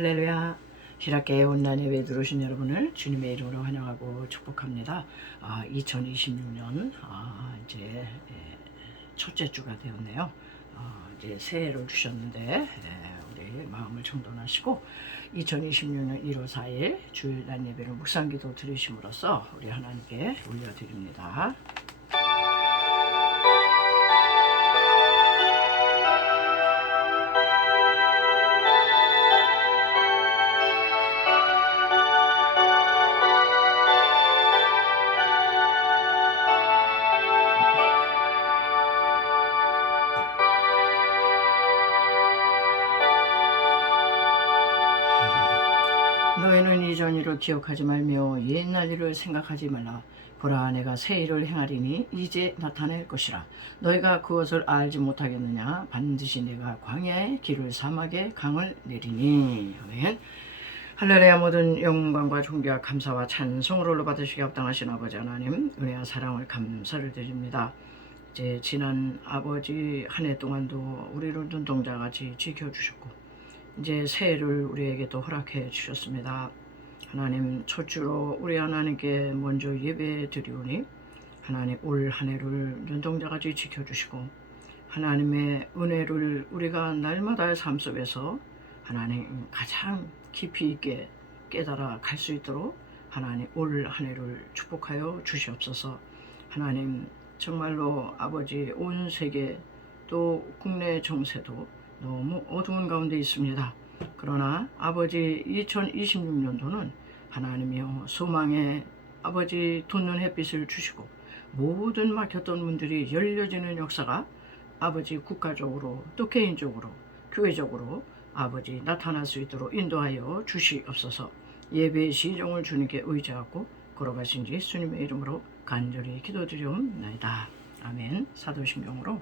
할렐루야. 시락교회 온라인 예배에 들어오신 여러분을 주님의 이름으로 환영하고 축복합니다. 2026년 이제 첫째 주가 되었네요. 이제 새해를 주셨는데 우리 마음을 정돈하시고 2026년 1월 4일 주일 날 예배를 묵상기도 드리심으로써 우리 하나님께 올려드립니다. 너희는 이전 일을 기억하지 말며 옛날 일을 생각하지 말라. 보라, 내가 새 일을 행하리니 이제 나타낼 것이라. 너희가 그것을 알지 못하겠느냐? 반드시 내가 광야에 길을 사막에 강을 내리니. 아멘. 할렐루야. 모든 영광과 존귀와 감사와 찬송을 올려받으시기 합당하신 아버지 하나님, 은혜와 사랑을 감사를 드립니다. 이제 지난 아버지 한 해 동안도 우리를 눈동자같이 지켜주셨고 이제 새해를 우리에게 또 허락해 주셨습니다. 하나님, 첫 주로 우리 하나님께 먼저 예배 드리오니 하나님 올 한 해를 눈동자같이 지켜주시고 하나님의 은혜를 우리가 날마다의 삶 속에서 하나님 가장 깊이 있게 깨달아 갈 수 있도록 하나님 올 한 해를 축복하여 주시옵소서. 하나님, 정말로 아버지 온 세계 또 국내 정세도 너무 어두운 가운데 있습니다. 그러나 아버지 2026년도는 하나님이여 소망의 아버지 돋는 햇빛을 주시고 모든 막혔던 문들이 열려지는 역사가 아버지 국가적으로 또 개인적으로 교회적으로 아버지 나타날 수 있도록 인도하여 주시옵소서. 예배의 시종을 주님께 의지하고 걸어가신 예수님의 이름으로 간절히 기도드리옵나이다. 아멘. 사도신경으로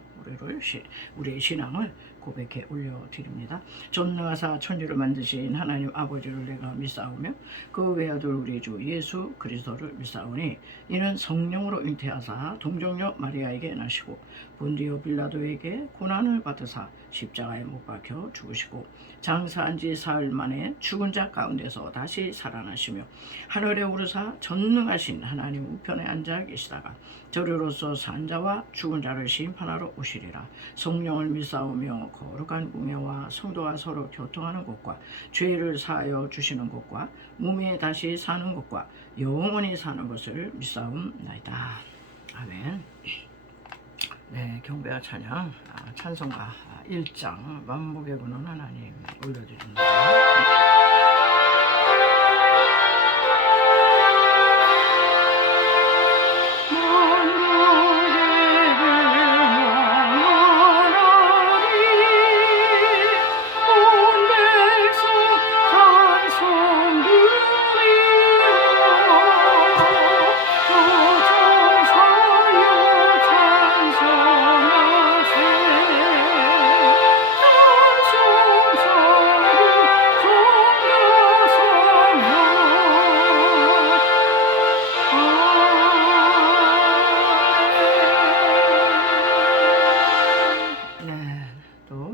우리의 신앙을 고백해 올려드립니다. 전능하사 천지를 만드신 하나님 아버지를 내가 믿사오며 그 외아들 우리 주 예수 그리스도를 믿사오니 이는 성령으로 잉태하사 동정녀 마리아에게 나시고 본디오 빌라도에게 고난을 받으사 십자가에 못 박혀 죽으시고 장사한 지 사흘 만에 죽은 자 가운데서 다시 살아나시며 하늘에 오르사 전능하신 하나님 우편에 앉아 계시다가 저리로서 산 자와 죽은 자를 심판하러 오시리라. 성령을 믿사오며 거룩한 공예와 성도가 서로 교통하는 것과 죄를 사하여 주시는 것과 몸이 다시 사는 것과 영원히 사는 것을 믿사옵나이다. 아멘. 네, 경배와 찬양 찬송가 1장 만복의 근원 하나님 올려드립니다.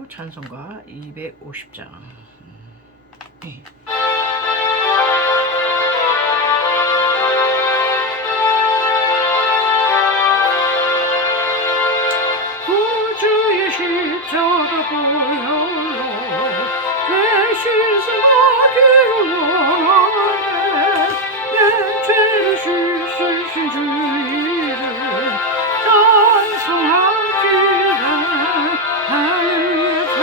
찬송가 250장. 구주의 십자가 보혈로 대신 승하기를 원하네. 내 죄를 씻으신 주의를 찬송하기를 할렐루야.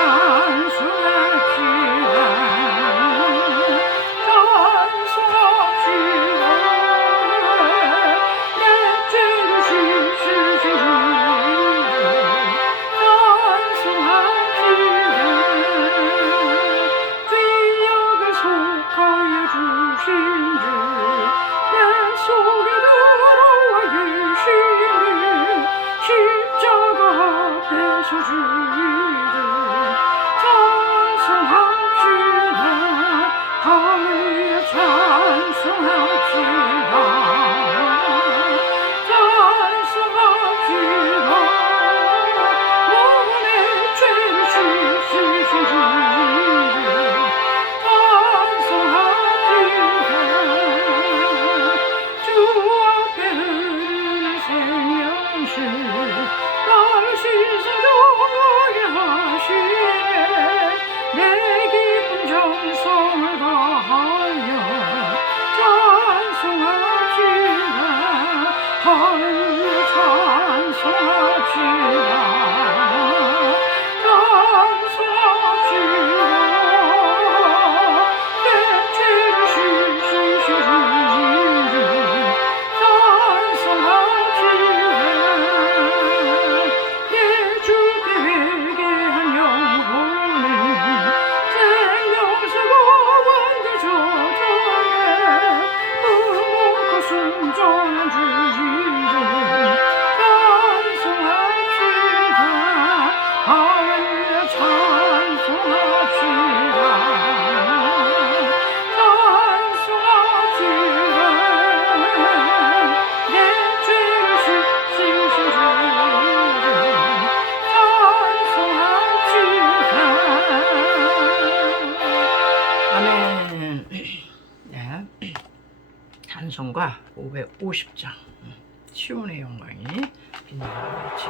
아멘. 네. 찬송가 550장 시온의 영광이 빛나는 집.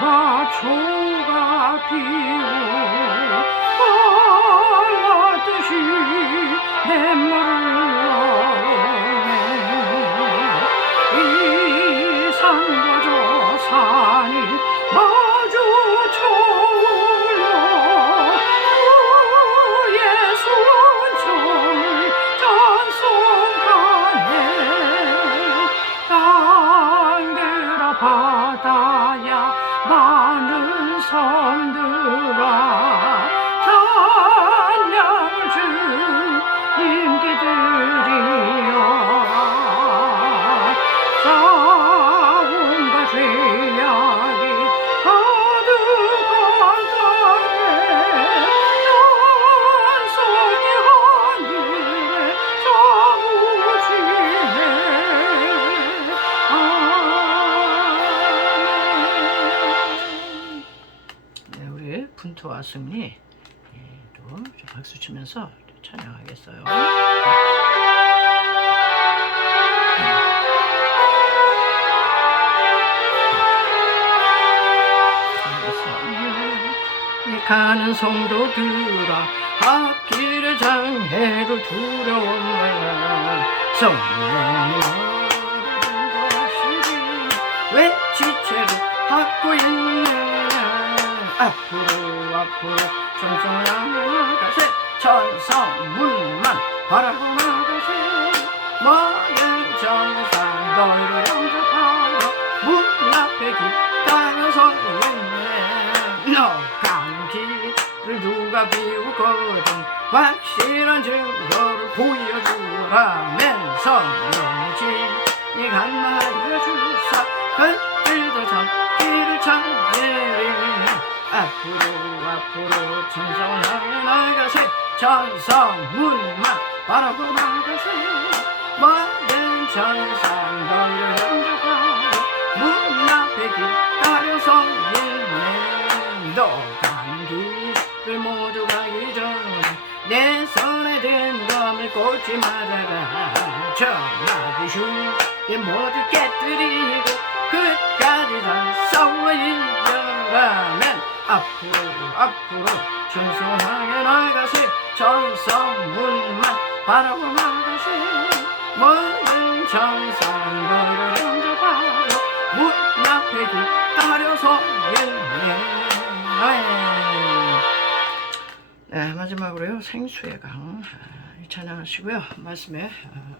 마초가 피고 빨라듯이 내 말을 오네. 이 산과 저 산이 마주 쳐올려 예수 원천을 찬송하네. 땅들아 바다야 많은 섬들아 찬양을 주님께 드리어라. 싸움과 죄악이 가득한 땅에 찬송이 하늘에 사무치네. 분투와 승리 또 박수 치면서 또 찬양하겠어요. 가는 성도들아 앞길의 장애를 두려워 말라. 성령이 인도하시리 왜 지체를 받고 있느냐. 앞으로 정성나가세 천성문만 바라보나가세. 모든 정상 너희를 영접하여 문 앞에 기다려서 있네. 너 가는 길을 누가 비우거든 확실한 증거를 보여주라면서 너지 간마하여 주사 그 길도 전 길을 찾으리. 앞으로 천성을 향해 나가세 천성문만 바라보 나가세. 모든 천상 너희를 영접하여 문 앞에 기다려서 있네. 너 가는 길을 모두 가기 전에 내 손에 든 검을 꽂지 말아라. 전하기 쉽게 모두 깨뜨리고 끝까지 다 싸워 이겨라면 앞으로 천성하게 나가세 천성문만 바라보 나가세. 모든 천상 너희를 영접하여 문 앞에 기다려서 있네. 네, 마지막으로요 생수의 강 찬양하시고요 말씀에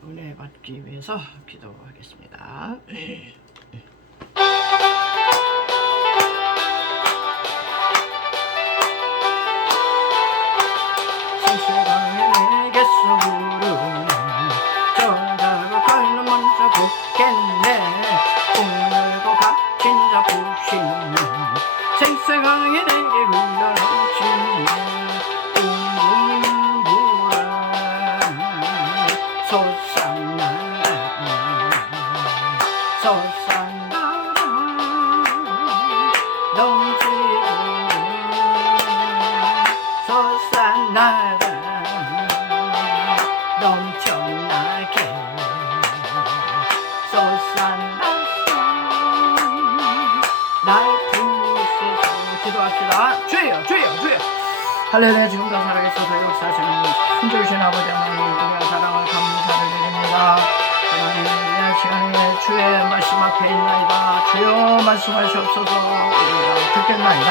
은혜 받기 위해서 기도하겠습니다. 내게서 부르는 저자가 가는 먼저 붙겠네. 오늘도 갇힌 자 부시는 생생하게 내게 흘러넘치네. 눈물은 솟아나라 넘치고 솟아나라 넘쳐나게 할렐루야. 지금도 살아계셔서 역사하시는 큰 주신 아버지 하나님, 우리가 사랑을 감사를 드립니다. 하나님, 이 시간에 주의 말씀 앞에 있나이다. 주여 말씀하시옵소서. 우리가 듣겠나이다.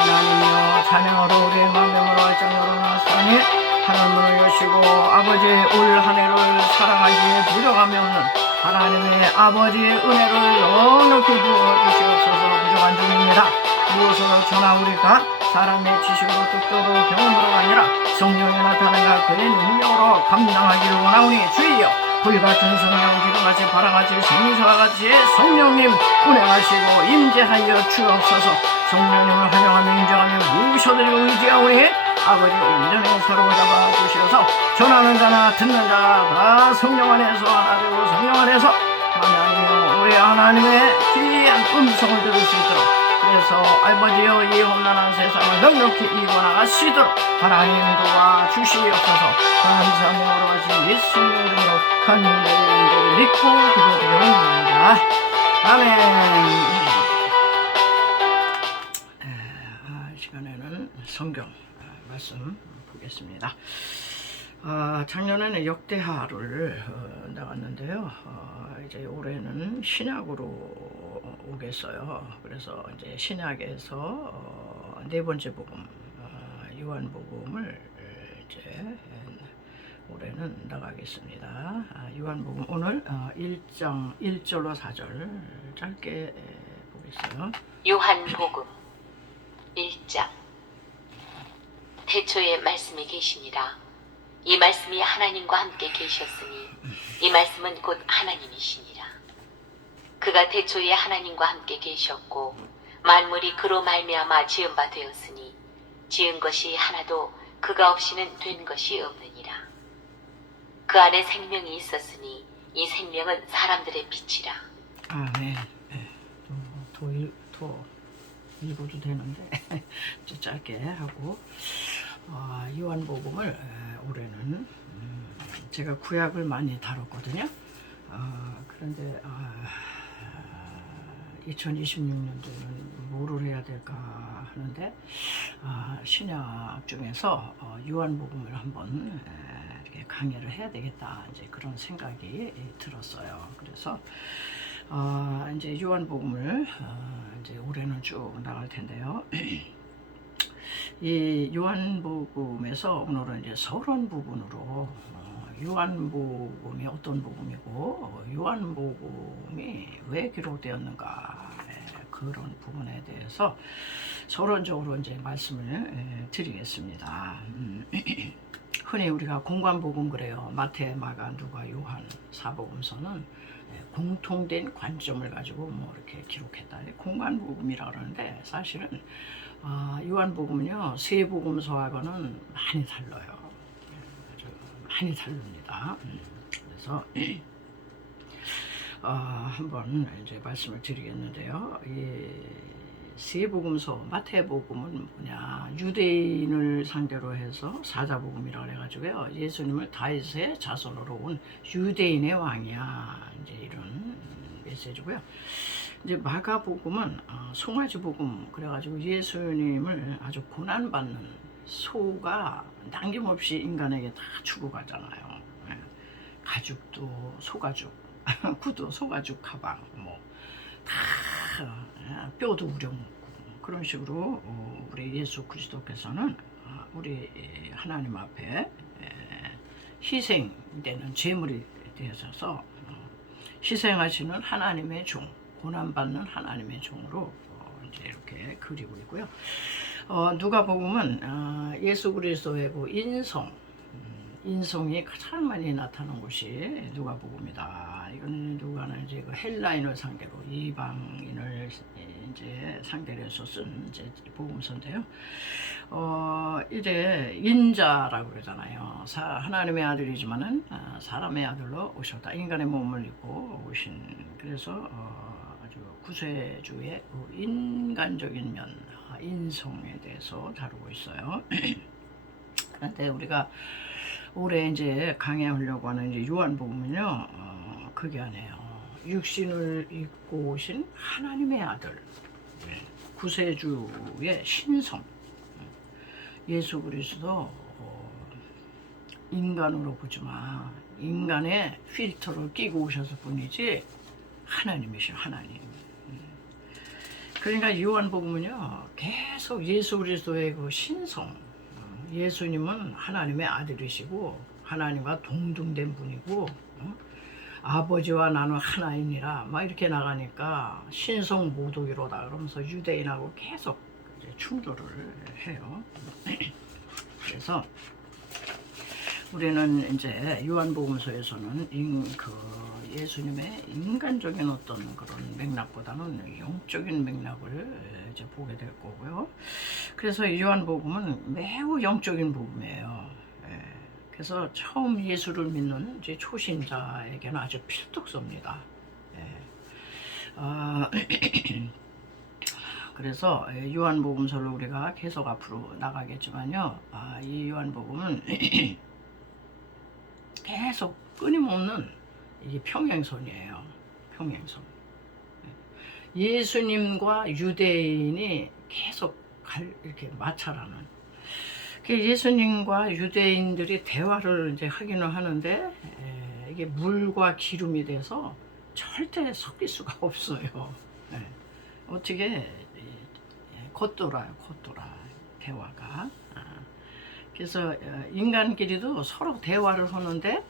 하나님이여, 찬양으로 우리의 만명으로 할장으로 나서니 하나님을 여시고 아버지 올 한 해를 살아가기에 부족함이 없는 하나님의 아버지의 은혜를 넉넉히 부어주시옵소서. 부족한 중입니다. 무엇으로 전하 우리가 사람의 지식으로 뜻대로 경험으로가 아니라 성령이 나타내가 그의 능력으로 감당하기를 원하오니 주여, 불같은 성령, 기름같이 바람같이 생수와 같이 성령님 운행하시고 임재하여 주옵소서. 성령님을 환영하며 인정하며 모셔드리고 의지하오니 아버지 온전히 사로잡아 주시어서 전하는 자나 듣는 자가 다 성령 안에서 하나 되고 성령 안에서 하나님이여 우리 하나님의 귀한 음성을 들을 수 있도록, 그래서 아버지여 이 험난한 세상을 넉넉히 이겨나가시도록 하나님 도와 주시옵소서. 감사하며 오로가신 예수님의 이름으로 간절히 믿고 기도드립니다. 아멘. 시간에는 성경 말씀 보겠습니다. 작년에는 역대하를 나갔는데요. 이제 올해는 신약으로 오겠어요. 그래서 이제 신약에서 네 번째 복음, 요한복음을 이제 올해는 나가겠습니다. 요한복음 오늘 1장 1절로 4절 짧게 보겠어요. 요한복음 1장. 태초에 말씀이 계시니라. 이 말씀이 하나님과 함께 계셨으니 이 말씀은 곧 하나님이시니라. 그가 태초에 하나님과 함께 계셨고 만물이 그로 말미암아 지은 바 되었으니 지은 것이 하나도 그가 없이는 된 것이 없느니라. 그 안에 생명이 있었으니 이 생명은 사람들의 빛이라. 네. 더 읽어도 되는데 좀 짧게 하고, 요한복음을 올해는 제가 구약을 많이 다뤘거든요. 그런데 2026년도에는 뭐를 해야 될까 하는데 신약 중에서 요한복음을 한번 이렇게 강의를 해야 되겠다, 이제 그런 생각이 들었어요. 그래서 이제 요한복음을 이제 올해는 쭉 나갈 텐데요. 이 요한복음에서 오늘은 이제 서론 부분으로 요한복음이 어떤 복음이고 요한복음이 왜 기록되었는가, 그런 부분에 대해서 서론적으로 이제 말씀을 드리겠습니다. 흔히 우리가 공관복음 그래요. 마태, 마가, 누가, 요한 사복음서는 공통된 관점을 가지고 뭐 이렇게 기록했다. 공관복음이라 그러는데 사실은 요한복음은요 세 복음서하고는 많이 달라요. 아주 많이 다릅니다. 그래서 한번 이제 말씀을 드리겠는데요. 이 세 복음서, 마태복음은 뭐냐, 유대인을 상대로 해서 사자복음이라고 해가지고요, 예수님을 다윗의 자손으로 온 유대인의 왕이야, 이제 이런 메시지고요. 이제 마가복음은 송아지복음 그래가지고 예수님을 아주 고난받는 소가 남김없이 인간에게 다 주고 가잖아요. 가죽도 소가죽, 구두 소가죽 가방, 뭐 다 뼈도 우려먹고 그런 식으로 우리 예수 그리스도께서는 우리 하나님 앞에 희생되는 제물이 되셔서 희생하시는 하나님의 종, 고난받는 하나님의 종으로 이제 이렇게 그리고 있고요. 누가복음은 예수 그리스도의 그 인성이 가장 많이 나타나는 곳이 누가복음이다. 이거는 누가는 이제 그 헬라인을 상대로, 이방인을 이제 상대로 해서 쓴 이제 복음서인데요. 이제 인자라고 그러잖아요. 하나님의 아들이지만은 사람의 아들로 오셨다. 인간의 몸을 입고 오신. 그래서 아주 구세주의 그 인간적인 면, 인성에 대해서 다루고 있어요. 그런데 우리가 올해 이제 강의하려고 하는 이제 요한복음은요, 그게 아니에요. 육신을 입고 오신 하나님의 아들, 구세주의 신성, 예수 그리스도 인간으로 보지 마. 인간의 필터를 끼고 오셨을 뿐이지 하나님이셔, 하나님. 그러니까 요한복음은요 계속 예수 그리스도의 그 신성, 예수님은 하나님의 아들이시고 하나님과 동등된 분이고 아버지와 나는 하나이니라 막 이렇게 나가니까 신성 모독이로다 그러면서 유대인하고 계속 이제 충돌을 해요. 그래서 우리는 이제 요한복음서에서는 예수님의 인간적인 어떤 그런 맥락보다는 영적인 맥락을 이제 보게 될 거고요. 그래서 요한복음은 매우 영적인 복음이에요. 그래서 처음 예수를 믿는 이제 초신자에게는 아주 필독서입니다. 그래서 요한복음서를 우리가 계속 앞으로 나가겠지만요. 이 요한복음은 계속 끊임없는 이게 평행선이에요. 평행선. 예수님과 유대인이 계속 이렇게 마찰하는. 예수님과 유대인들이 대화를 이제 하기는 하는데 이게 물과 기름이 돼서 절대 섞일 수가 없어요. 어떻게 겉돌아요, 겉돌아 대화가. 그래서 인간끼리도 서로 대화를 하는데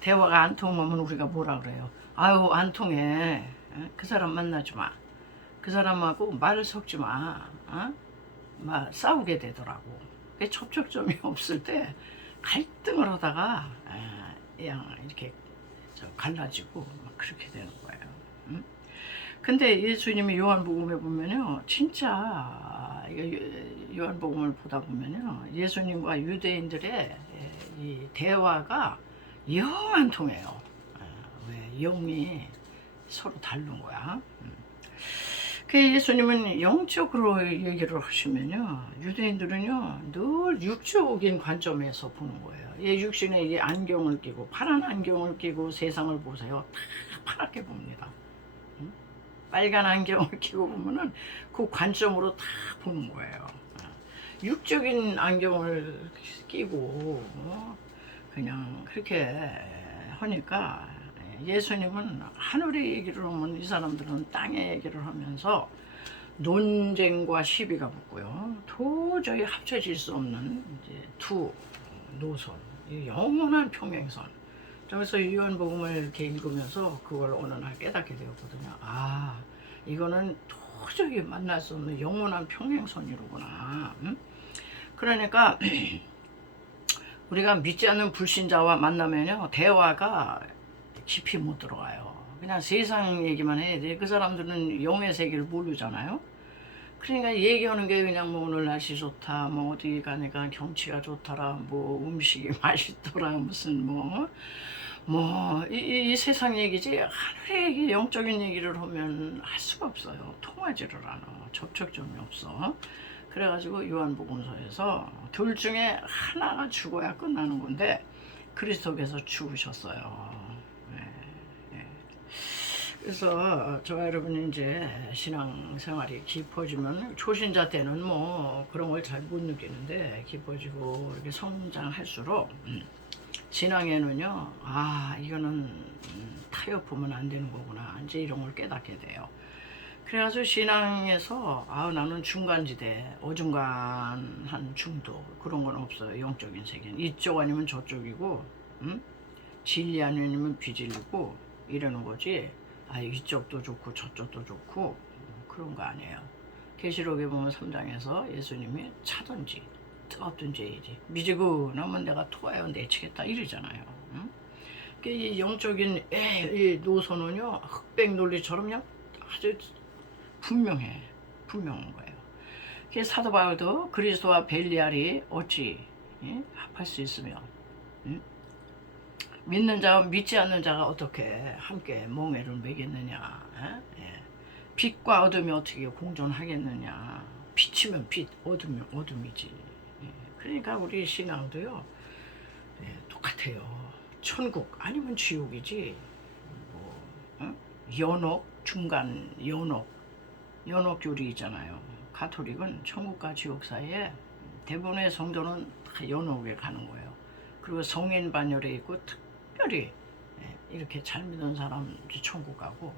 대화가 안 통하면 우리가 뭐라 그래요? 아유 안 통해. 그 사람 만나지 마. 그 사람하고 말을 섞지 마. 막 싸우게 되더라고. 접촉점이 없을 때 갈등을 하다가 그냥 이렇게 갈라지고 그렇게 되는 거예요. 근데 예수님이 요한복음에 보면요, 진짜 요한복음을 보다 보면요, 예수님과 유대인들의 이 대화가 영 안 통해요. 왜? 영이 서로 다른 거야. 그 예수님은 영적으로 얘기를 하시면요, 유대인들은요 늘 육적인 관점에서 보는 거예요. 이 육신에 이 안경을 끼고 파란 안경을 끼고 세상을 보세요. 다 파랗게 봅니다. 빨간 안경을 끼고 보면은 그 관점으로 다 보는 거예요. 육적인 안경을 끼고 그냥 그렇게 하니까 예수님은 하늘의 얘기를 하면 이 사람들은 땅의 얘기를 하면서 논쟁과 시비가 붙고요. 도저히 합쳐질 수 없는 이제 두 노선, 영원한 평행선. 그래서 요한복음을 이렇게 읽으면서 그걸 어느 날 깨닫게 되었거든요. 이거는 도저히 만날 수 없는 영원한 평행선이로구나. 그러니까 우리가 믿지 않는 불신자와 만나면요, 대화가 깊이 못 들어가요. 그냥 세상 얘기만 해야 돼. 그 사람들은 영의 세계를 모르잖아요. 그러니까 얘기하는 게 그냥 뭐 오늘 날씨 좋다, 뭐 어디 가니까 경치가 좋더라, 뭐 음식이 맛있더라, 무슨 이 세상 얘기지 하늘의 얘기, 영적인 얘기를 하면 할 수가 없어요. 통하지를 않아. 접촉점이 없어. 그래가지고 요한복음서에서 둘 중에 하나가 죽어야 끝나는 건데 그리스도께서 죽으셨어요. 그래서 저와 여러분이 이제 신앙생활이 깊어지면 초신자 때는 뭐 그런 걸 잘 못 느끼는데 깊어지고 이렇게 성장할수록 신앙에는요, 이거는 타협하면 안 되는 거구나, 이제 이런 걸 깨닫게 돼요. 그래가지고 신앙에서 나는 중간지대, 어중간한 중도 그런 건 없어요. 영적인 세계는 이쪽 아니면 저쪽이고, 진리 아니면 비진리고 이러는 거지. 이쪽도 좋고 저쪽도 좋고 그런 거 아니에요. 계시록에 보면 3장에서 예수님이 차든지 뜨겁든지 해야지, 미지근하면 내가 토하여 내치겠다 이러잖아요. 이 영적인 이 노선은요, 흑백 논리처럼요 아주 분명한 거예요. 그래서 사도 바울도 그리스도와 벨리알이 어찌 합할 수 있으며 믿는 자와 믿지 않는 자가 어떻게 함께 멍에를 매겠느냐. 빛과 어둠이 어떻게 공존하겠느냐. 빛이면 빛, 어둠이면 어둠이지. 그러니까 우리 신앙도요, 똑같아요. 천국 아니면 지옥이지. 연옥, 중간 연옥 교리 있잖아요. 가톨릭은 천국과 지옥 사이에 대부분의 성도는 다 연옥에 가는 거예요. 그리고 성인 반열에 있고 특별히 이렇게 잘 믿는 사람 천국 가고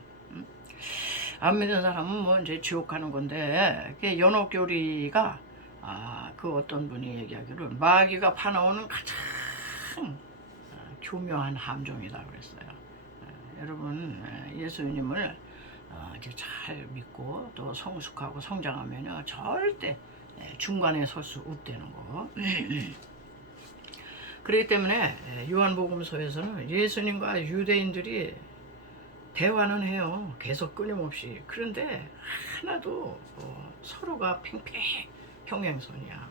안 믿는 사람은 뭐 이제 지옥 가는 건데 연옥교리가 그 어떤 분이 얘기하기를 마귀가 파나오는 가장 교묘한 함정이다 그랬어요. 여러분 예수님을 이제 잘 믿고 또 성숙하고 성장하면요 절대 중간에 설 수 없다는 거. 그렇기 때문에 요한복음서에서는 예수님과 유대인들이 대화는 해요. 계속 끊임없이. 그런데 하나도 서로가 팽팽 평행선이야.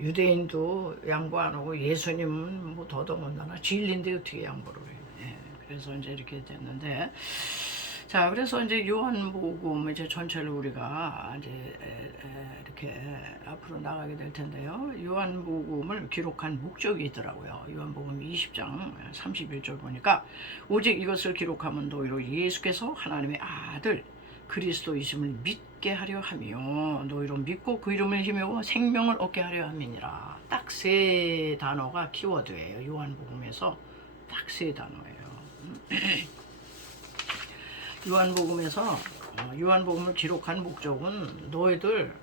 유대인도 양보 안 하고 예수님은 뭐 더더군다나 진리인데 어떻게 양보를 해요. 그래서 이제 이렇게 됐는데 자, 그래서 이제 요한복음 이제 전체를 우리가 이제 이렇게 앞으로 나가게 될 텐데요. 요한복음을 기록한 목적이 있더라고요. 요한복음 20장 31절 보니까 오직 이것을 기록하면 너희로 예수께서 하나님의 아들 그리스도이심을 믿게 하려 하며 너희로 믿고 그 이름을 힘입어 생명을 얻게 하려 함이니라. 딱 세 단어가 키워드예요. 요한복음에서 딱 세 단어예요. 요한복음에서 요한복음을 기록한 목적은 너희들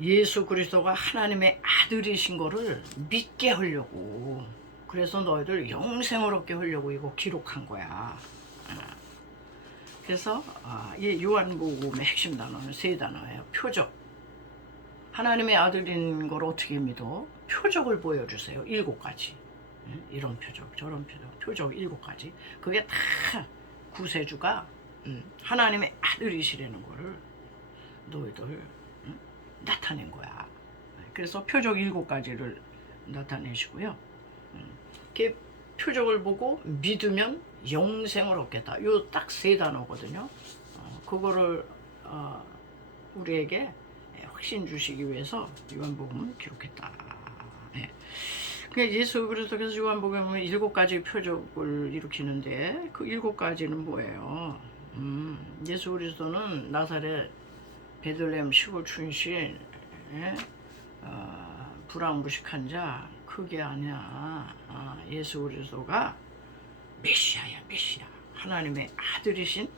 예수 그리스도가 하나님의 아들이신 거를 믿게 하려고, 그래서 너희들 영생을 얻게 하려고 이거 기록한 거야. 그래서 이 요한복음의 핵심 단어는 세 단어예요. 표적. 하나님의 아들인 걸 어떻게 믿어? 표적을 보여주세요. 7가지. 이런 표적, 저런 표적, 표적 7가지. 그게 다 구세주가 하나님의 아들이시라는 거를 너희들 나타낸 거야. 그래서 표적 7가지를 나타내시고요. 이렇게 표적을 보고 믿으면 영생을 얻겠다. 요 딱 세 단어거든요. 그거를 우리에게 확신 주시기 위해서 요한복음을 기록했다. 그러니까 예수 그리스도께서 요한복음은 7가지 표적을 일으키는데 그 7가지는 뭐예요? 예수 그리스도는 나사렛 베들레헴 시골 출신, 불황무식한 자, 그게 아니야. 예수 그리스도가 메시아야, 메시아. 하나님의 아들이신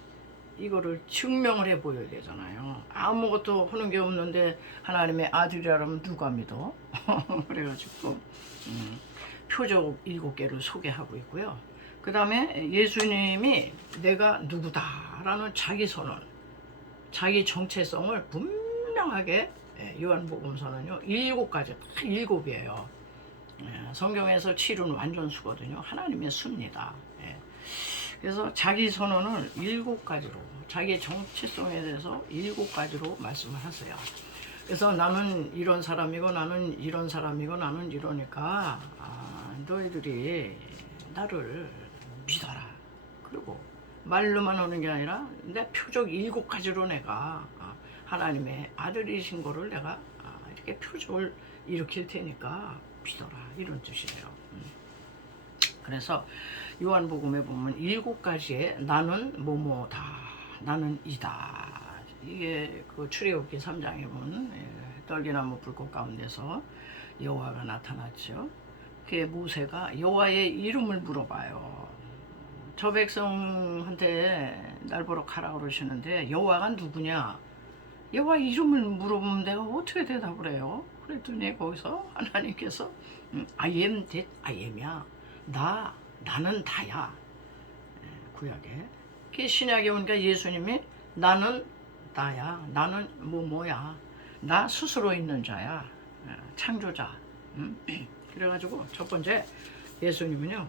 이거를 증명을 해 보여야 되잖아요. 아무것도 하는 게 없는데 하나님의 아들이라면 누가 믿어? 그래가지고 표적 7개를 소개하고 있고요. 그 다음에 예수님이 내가 누구다라는 자기 선언, 자기 정체성을 분명하게 요한복음서는요 7가지, 다 7이에요. 성경에서 7은 완전수거든요. 하나님의 수입니다. 그래서 자기 선언을 7가지로, 자기 정체성에 대해서 7가지로 말씀을 하세요. 그래서 나는 이런 사람이고 나는 이런 사람이고 나는 이러니까 너희들이 나를 믿어라. 그리고 말로만 오는 게 아니라 내 표적 7가지로 내가 하나님의 아들이신 거를 내가 이렇게 표적을 일으킬 테니까 믿어라. 이런 뜻이에요. 그래서 요한복음에 보면 7가지의 나는 뭐뭐다, 나는 이다. 이게 그 출애굽기 3장에 보면 떨기나무 불꽃 가운데서 여호와가 나타났죠. 그게 모세가 여호와의 이름을 물어봐요. 저 백성한테 날 보러 가라 그러시는데 여호와가 누구냐? 여호와 이름을 물어보면 내가 어떻게 대답을 해요? 그랬더니 거기서 하나님께서 I am that I am이야. 나는 다야. 구약에. 그 신약에 오니까 예수님이 나는 나야. 나는 뭐야. 나 스스로 있는 자야. 창조자. 그래가지고 첫 번째 예수님은요.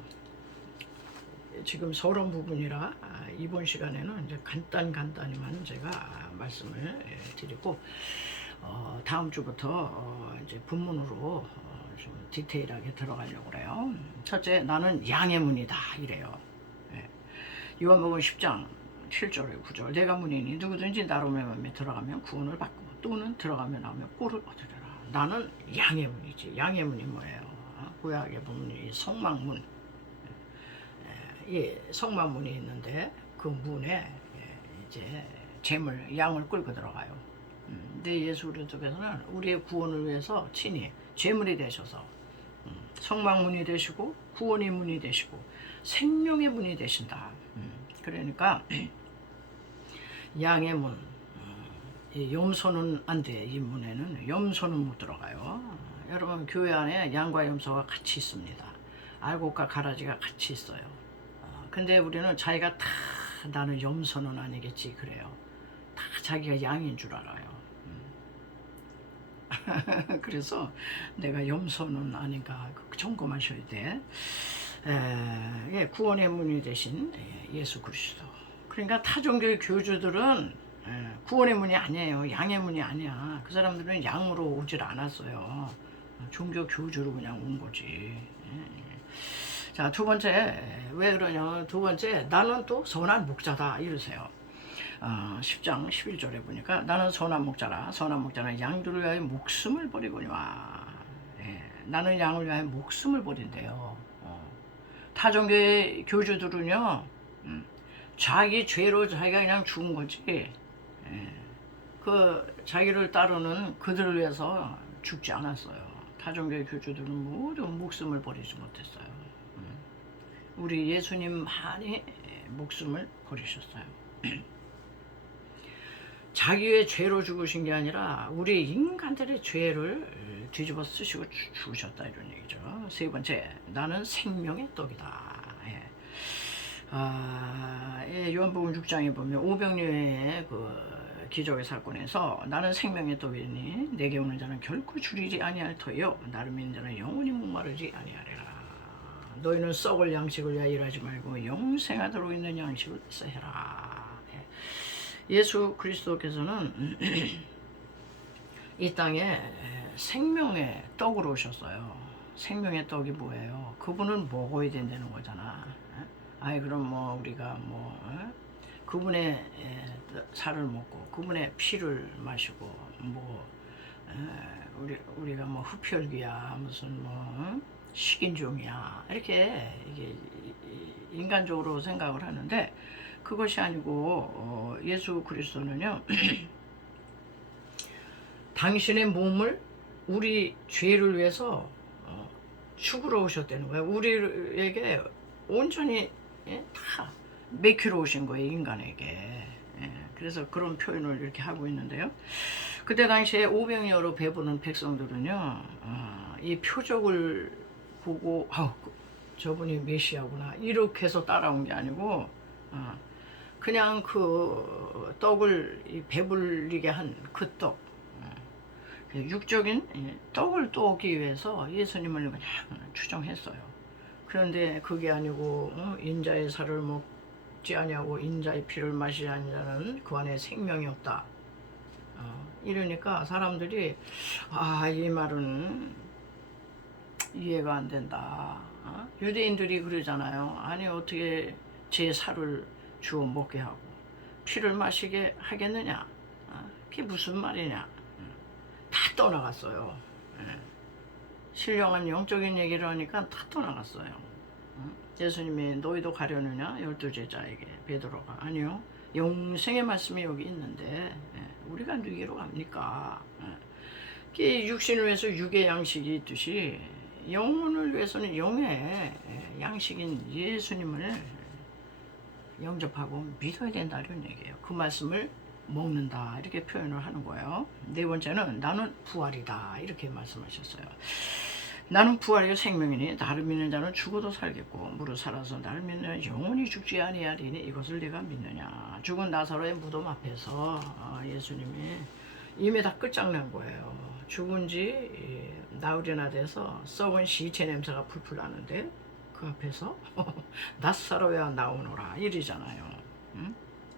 지금 서론 부분이라 이번 시간에는 이제 간단히만 제가 말씀을 드리고 다음 주부터 이제 본문으로 좀 디테일하게 들어가려고 그래요. 첫째, 나는 양의 문이다 이래요. 요한복음 10장 7절에 9절 내가 문이니 누구든지 나로 매매 들어가면 구원을 받고 또는 들어가면 나오면 꼴을 얻으리라. 나는 양의 문이지. 양의 문이 뭐예요? 구약에 보면 이 성막문, 성막문이 있는데 그 문에 이제 재물, 양을 끌고 들어가요. 근데 예수 그리스도께서는 우리의 구원을 위해서 친히 제물이 되셔서 성막문이 되시고 구원의 문이 되시고 생명의 문이 되신다. 그러니까 양의 문, 이 염소는 안 돼. 이 문에는 염소는 못 들어가요. 여러분 교회 안에 양과 염소가 같이 있습니다. 알곡과 가라지가 같이 있어요. 근데 우리는 자기가 다 나는 염소는 아니겠지 그래요. 다 자기가 양인 줄 알아요. 그래서 내가 염소는 아닌가 점검하셔야 돼. 구원의 문이 되신 예수 그리스도. 그러니까 타종교의 교주들은 구원의 문이 아니에요. 양의 문이 아니야. 그 사람들은 양으로 오질 않았어요. 종교 교주로 그냥 온 거지. 자, 두 번째 왜 그러냐? 두 번째 나는 또 선한 목자다 이러세요. 10장 11절에 보니까 나는 선한 목자라. 선한 목자는 양들을 위하여 목숨을 버리거니와. 나는 양을 위하여 목숨을 버린대요. 타종교의 교주들은요, 자기 죄로 자기가 그냥 죽은 거지. 그 자기를 따르는 그들을 위해서 죽지 않았어요. 타종교의 교주들은 모두 목숨을 버리지 못했어요. 우리 예수님만이 목숨을 버리셨어요. 자기의 죄로 죽으신 게 아니라 우리 인간들의 죄를 뒤집어 쓰시고 죽으셨다 이런 얘기죠. 세 번째, 나는 생명의 떡이다. 요한복음 6장에 보면 오병이어의 그 기적의 사건에서 나는 생명의 떡이니 내게 오는 자는 결코 줄이지 아니할 터요 나를 믿는 자는 영원히 목마르지 아니하리라. 너희는 썩을 양식을 위하여 일하지 말고 영생하도록 있는 양식을 해라. 예수 그리스도께서는 이 땅에 생명의 떡으로 오셨어요. 생명의 떡이 뭐예요? 그분은 먹어야 된다는 거잖아. 아이 그럼 뭐 우리가 뭐 그분의 살을 먹고 그분의 피를 마시고 뭐 우리가 뭐 흡혈귀야 무슨 뭐 식인종이야 이렇게 이게 인간적으로 생각을 하는데 그것이 아니고 예수 그리스도는요 당신의 몸을 우리 죄를 위해서 죽으러 오셨다는 거예요. 우리에게 온전히 다 맡기러 오신 거예요, 인간에게. 그래서 그런 표현을 이렇게 하고 있는데요. 그때 당시에 오병이어로 배부른 백성들은요 이 표적을 보고 저분이 메시아구나 이렇게 해서 따라온 게 아니고 그냥 그 떡을 배불리게 한 그 떡, 육적인 떡을 떠오기 위해서 예수님을 그냥 추정했어요. 그런데 그게 아니고 인자의 살을 먹지 아니하고 인자의 피를 마시지 않는 자는 그 안에 생명이 없다. 이러니까 사람들이 이 말은 이해가 안 된다. 유대인들이 그러잖아요. 아니 어떻게 제 살을 주워 먹게 하고 피를 마시게 하겠느냐? 그게 무슨 말이냐? 다 떠나갔어요. 신령한 영적인 얘기를 하니까 다 떠나갔어요. 예수님이 너희도 가려느냐? 12제자에게 베드로가 아니요. 영생의 말씀이 여기 있는데 우리가 누구로 갑니까? 육신을 위해서 육의 양식이 있듯이 영혼을 위해서는 영의 양식인 예수님을 영접하고 믿어야 된다 이런 얘기예요. 그 말씀을 먹는다 이렇게 표현을 하는 거예요. 네 번째는 나는 부활이다 이렇게 말씀하셨어요. 나는 부활이요 생명이니 나를 믿는 자는 죽어도 살겠고 무릇 살아서 나를 믿는 자는 영원히 죽지 아니하리니 이것을 내가 믿느냐. 죽은 나사로의 무덤 앞에서 예수님이 이미 다 끝장난 거예요. 죽은 지 나흘이나 돼서 썩은 시체 냄새가 풀풀 나는데 그 앞에서 나사로야 나오너라 이러잖아요. 응?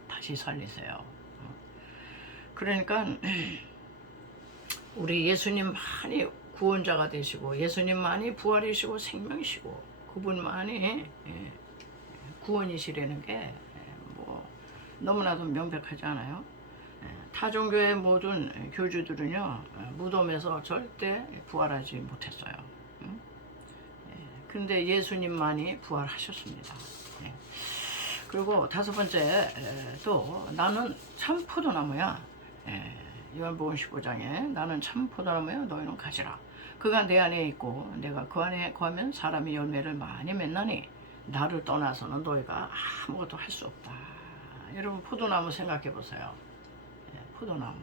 다시 살리세요. 그러니까 우리 예수님만이 구원자가 되시고 예수님만이 부활이시고 생명이시고 그분만이 구원이시라는 게 뭐 너무나도 명백하지 않아요? 타종교의 모든 교주들은요 무덤에서 절대 부활하지 못했어요. 근데 예수님만이 부활하셨습니다. 그리고 다섯 번째 또 나는 참 포도나무야. 요한복음 15장에 나는 참 포도나무여 너희는 가지라. 그가 내 안에 있고 내가 그 안에 거하면 사람이 열매를 많이 맺나니 나를 떠나서는 너희가 아무것도 할 수 없다. 여러분 포도나무 생각해 보세요. 포도나무.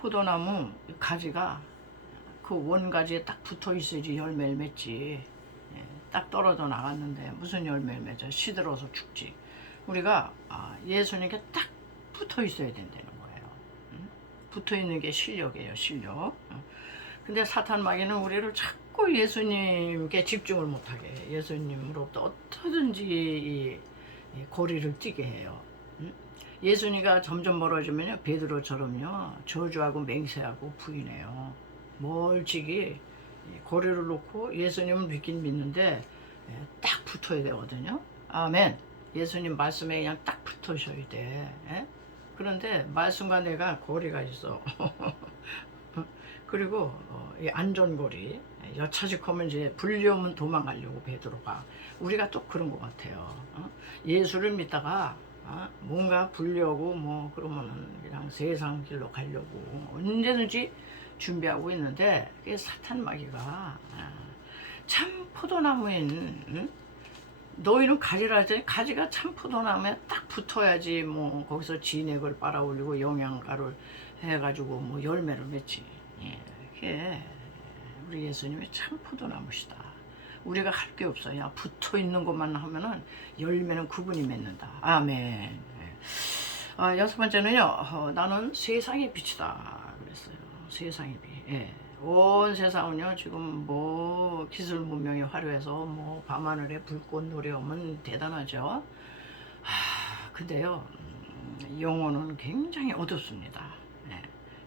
포도나무 가지가 그 원가지에 딱 붙어 있어야지 열매를 맺지. 딱 떨어져 나갔는데 무슨 열매를 맺어? 시들어서 죽지. 우리가 예수님께 딱 붙어 있어야 된다는 거예요. 붙어 있는 게 실력이에요, 실력. 근데 사탄 마귀는 우리를 자꾸 예수님께 집중을 못하게 해요. 예수님으로부터 어떠든지 이 거리를 뛰게 해요. 예수님과 점점 멀어지면요, 베드로처럼요, 저주하고 맹세하고 부인해요. 멀찍이 거리를 놓고 예수님을 믿긴 믿는데 딱 붙어야 되거든요. 아멘. 예수님 말씀에 그냥 딱 붙으셔야 돼. 그런데 말씀과 내가 거리가 있어. 그리고 이 안전거리, 여차직하면 이제 불리하면 도망가려고 베드로가. 우리가 또 그런 것 같아요. 예수를 믿다가 뭔가 불리하고 뭐 그러면은 그냥 세상 길로 가려고 언제든지 준비하고 있는데, 그게 사탄 마귀가 참 포도나무에는 너희는 가지라 하더니 가지가 참 포도나무에 딱 붙어야지 뭐 거기서 진액을 빨아올리고 영양가를 해가지고 뭐 열매를 맺지. 그게 우리 예수님이 참 포도나무시다. 우리가 할 게 없어요. 붙어 있는 것만 하면은 열매는 그분이 맺는다. 아멘. 여섯 번째는요, 나는 세상의 빛이다 그랬어요. 세상의 빛. 온 세상은요 지금 뭐 기술 문명이 화려해서 뭐 밤하늘에 불꽃 노래하면 대단하죠. 근데요 영혼은 굉장히 어둡습니다.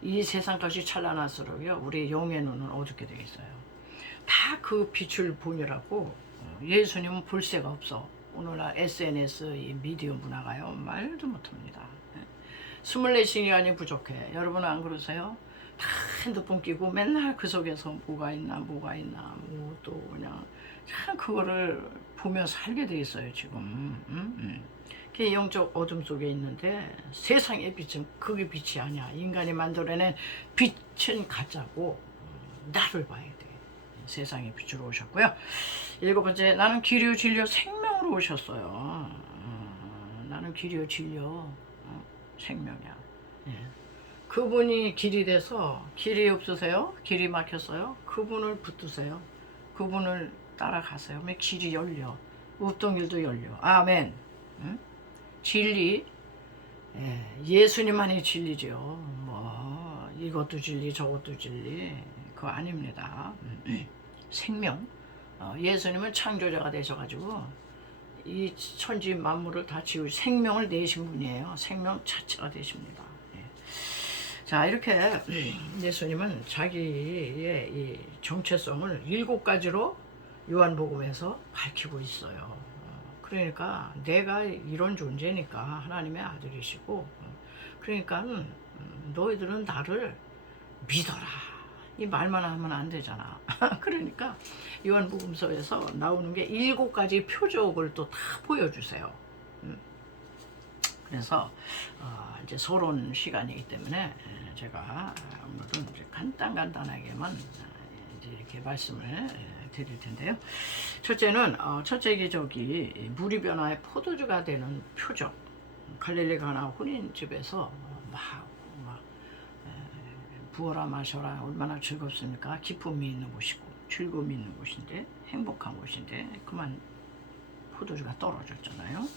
이 세상 것이 찬란할수록요 우리 영의 눈은 어둡게 되어 있어요. 다 그 빛을 보느라고 예수님은 볼 새가 없어. 오늘날 SNS 이 미디어 문화가요 말도 못합니다. 24시간이 부족해. 여러분 안 그러세요? 다 핸드폰 끼고 맨날 그 속에서 뭐가 있나 뭐 또 그냥 참 그거를 보며 살게 돼 있어요 지금. 그게 영적 어둠 속에 있는데 세상의 빛은 그게 빛이 아니야. 인간이 만들어낸 빛은 가짜고 나를 봐야 돼. 세상의 빛으로 오셨고요. 일곱 번째, 나는 길이요 진리요 생명으로 오셨어요. 나는 길이요 진리요 생명이야. 그분이 길이 돼서, 길이 없으세요? 길이 막혔어요? 그분을 붙드세요. 그분을 따라가세요. 그러면 길이 열려. 없던 길도 열려. 아멘. 진리, 예수님만이 진리죠. 뭐 이것도 진리 저것도 진리 그거 아닙니다. 생명, 예수님은 창조자가 되셔가지고 이 천지 만물을 다 지우 생명을 내신 분이에요. 생명 자체가 되십니다. 자, 이렇게 예수님은 자기의 이 정체성을 7가지로 요한복음에서 밝히고 있어요. 그러니까 내가 이런 존재니까 하나님의 아들이시고, 그러니까 너희들은 나를 믿어라. 이 말만 하면 안 되잖아. 그러니까 요한복음서에서 나오는 게 7가지 표적을 또 다 보여주세요. 그래서 이제 서론 시간이기 때문에 제가 오늘은 이제 간단하게만 이제 이렇게 말씀을 드릴 텐데요. 첫째는 첫째 기적이 물이 변화의 포도주가 되는 표적. 갈릴리 가나 혼인집에서 막 부어라 마셔라 얼마나 즐겁습니까? 기쁨이 있는 곳이고 즐거움이 있는 곳인데, 행복한 곳인데 그만 포도주가 떨어졌잖아요.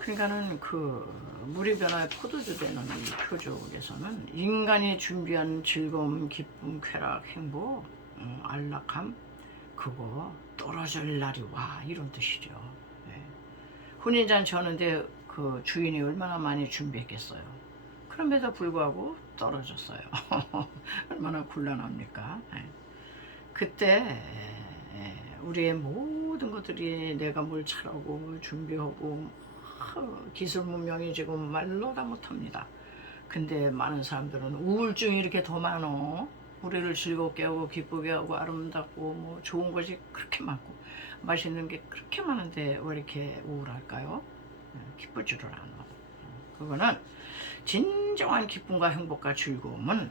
그러니까는 그 물이 변화의 포도주 되는 이 표적에서는 인간이 준비한 즐거움, 기쁨, 쾌락, 행복, 안락함, 그거 떨어질 날이 와, 이런 뜻이죠. 혼인잔치 하는데 그 주인이 얼마나 많이 준비했겠어요. 그럼에도 불구하고 떨어졌어요. 얼마나 곤란합니까? 그때 우리의 모든 것들이 내가 뭘 잘하고 준비하고 기술 문명이 지금 말로 다 못합니다. 근데 많은 사람들은 우울증이 이렇게 더 많어. 우리를 즐겁게 하고 기쁘게 하고 아름답고 뭐 좋은 것이 그렇게 많고 맛있는 게 그렇게 많은데 왜 이렇게 우울할까요? 기쁠 줄을 안 알아. 그거는 진정한 기쁨과 행복과 즐거움은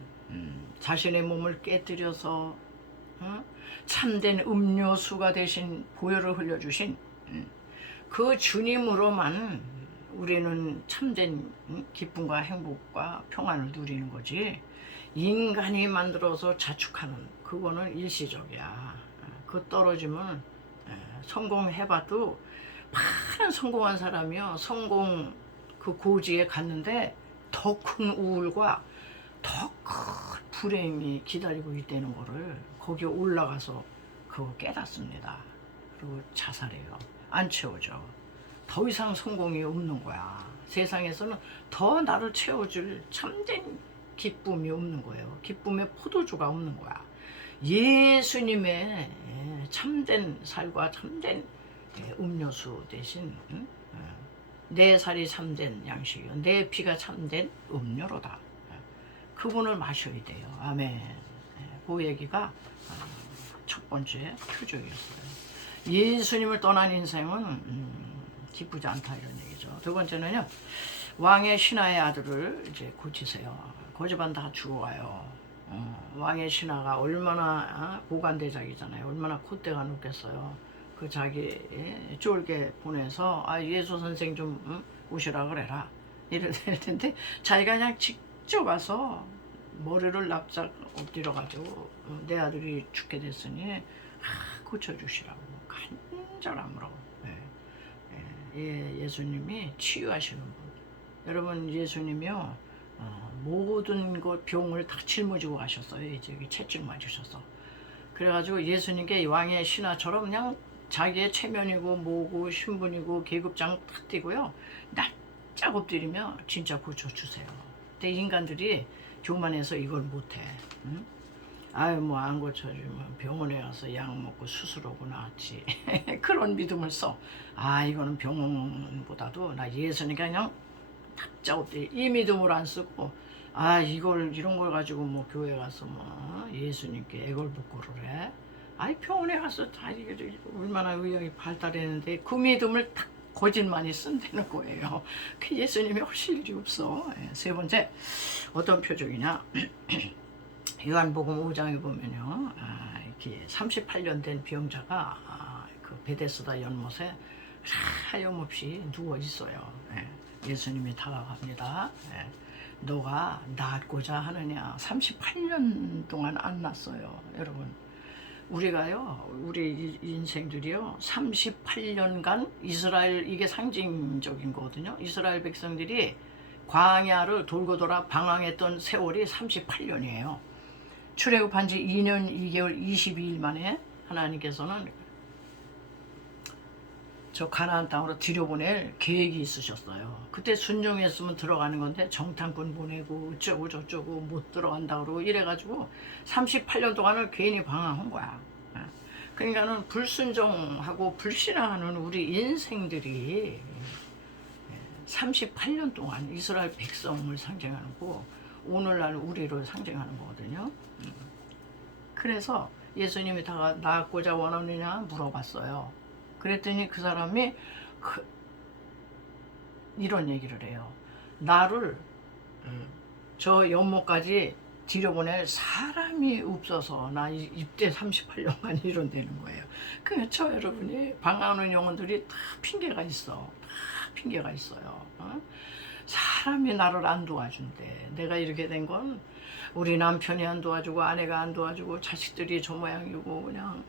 자신의 몸을 깨뜨려서 참된 음료수가 되신 보혈을 흘려주신 그 주님으로만 우리는 참된 기쁨과 행복과 평안을 누리는 거지, 인간이 만들어서 자축하는 그거는 일시적이야. 그 떨어지면 성공해봐도 많은 성공한 사람이요, 성공 그 고지에 갔는데 더 큰 우울과 더 큰 불행이 기다리고 있다는 거를 거기에 올라가서 그거 깨닫습니다. 그리고 자살해요. 안 채워져. 더 이상 성공이 없는 거야. 세상에서는 더 나를 채워줄 참된 기쁨이 없는 거예요. 기쁨의 포도주가 없는 거야. 예수님의 참된 살과 참된 음료수 대신 내 살이 참된 양식이요, 내 피가 참된 음료로다. 그분을 마셔야 돼요. 아멘. 그 얘기가 첫 번째 표적이었어요. 예수님을 떠난 인생은 기쁘지 않다, 이런 얘기죠. 두 번째는요, 왕의 신하의 아들을 이제 고치세요. 고집은 다 죽어가요. 왕의 신하가 얼마나 고관대작이잖아요. 얼마나 콧대가 높겠어요. 그 자기 쫄게 보내서 예수 선생 좀 오시라 그래라 이럴 텐데, 자기가 그냥 직접 와서 머리를 납작 엎드려 가지고 내 아들이 죽게 됐으니 고쳐주시라고 간절함으로 예수님이 치유하시는 분. 여러분, 예수님이요 모든 그 병을 다 짊어지고 가셨어요. 이제 채찍 맞으셔서. 그래가지고 예수님께 왕의 신하처럼 그냥 자기의 체면이고 뭐고 신분이고 계급장 탁 띄고요, 납작 엎드리며 진짜 고쳐주세요. 근데 인간들이 교만해서 이걸 못해. 응? 아유 뭐 안 고쳐주면 병원에 가서 약 먹고 수술하고 나왔지. 그런 믿음을 써. 이거는 병원보다도 나 예수니까 그냥 납작 엎드리, 이 믿음을 안 쓰고 이런 걸 가지고 뭐 교회 가서 뭐 예수님께 애걸복걸을 해. 병원에 가서 다 이게 얼마나 의학이 발달했는데 그 믿음을 딱 거짓말이 쓴다는 거예요. 그 예수님이 하실 일이 없어. 세 번째, 어떤 표적이냐? 요한복음 5장에 보면요, 이렇게 38년 된 병자가 그 베데스다 연못에 하염없이 누워 있어요. 예수님이 다가갑니다. 너가 낫고자 하느냐? 38년 동안 안 낫어요, 여러분. 우리가요, 우리 인생들이요, 38년간 이스라엘, 이게 상징적인 거거든요. 이스라엘 백성들이 광야를 돌고 돌아 방황했던 세월이 38년이에요. 출애굽한 지 2년 2개월 22일 만에 하나님께서는 저 가나안 땅으로 들여보낼 계획이 있으셨어요. 그때 순종했으면 들어가는 건데 정탐꾼 보내고 어쩌고 저쩌고 못 들어간다 그러고 이래가지고 38년 동안을 괜히 방황한 거야. 그러니까는 불순종하고 불신앙하는 우리 인생들이 38년 동안 이스라엘 백성을 상징하는 거, 오늘날 우리를 상징하는 거거든요. 그래서 예수님이 낫고자 원하느냐 물어봤어요. 그랬더니 그 사람이 이런 얘기를 해요. 나를 저 연못까지 들여보낼 사람이 없어서 나 입대 38년간 이런다는 거예요. 그렇죠, 여러분이 방황하는 영혼들이 다 핑계가 있어. 다 핑계가 있어요. 사람이 나를 안 도와준대. 내가 이렇게 된 건 우리 남편이 안 도와주고 아내가 안 도와주고 자식들이 저 모양이고 그냥